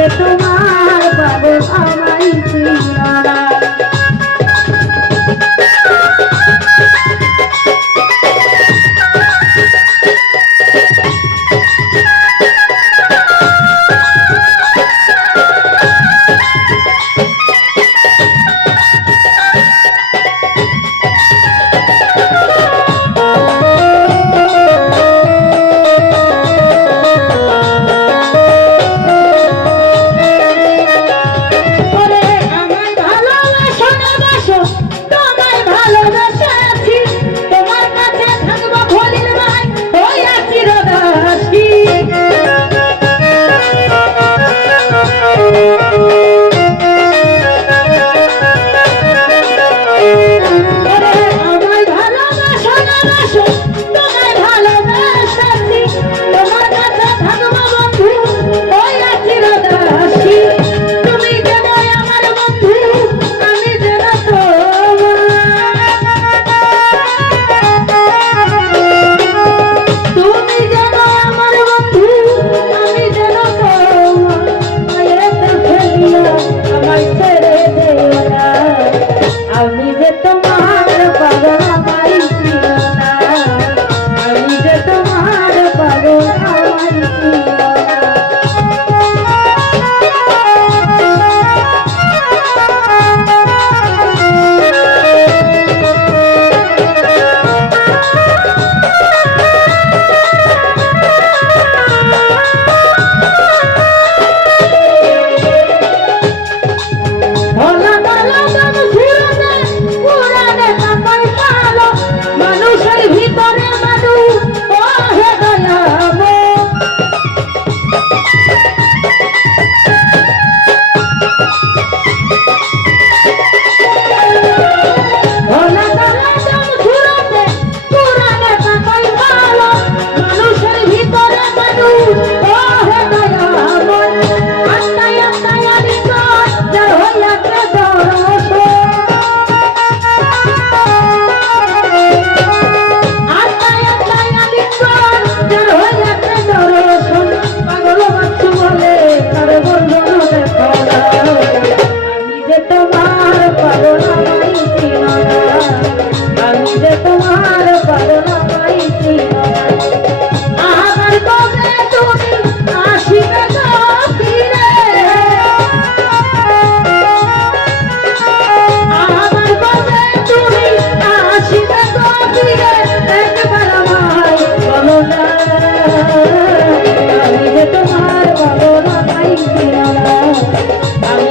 结束吗？তোমার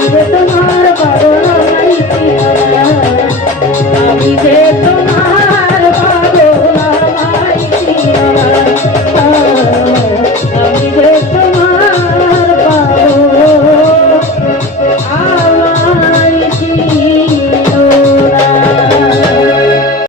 তোমার বাবা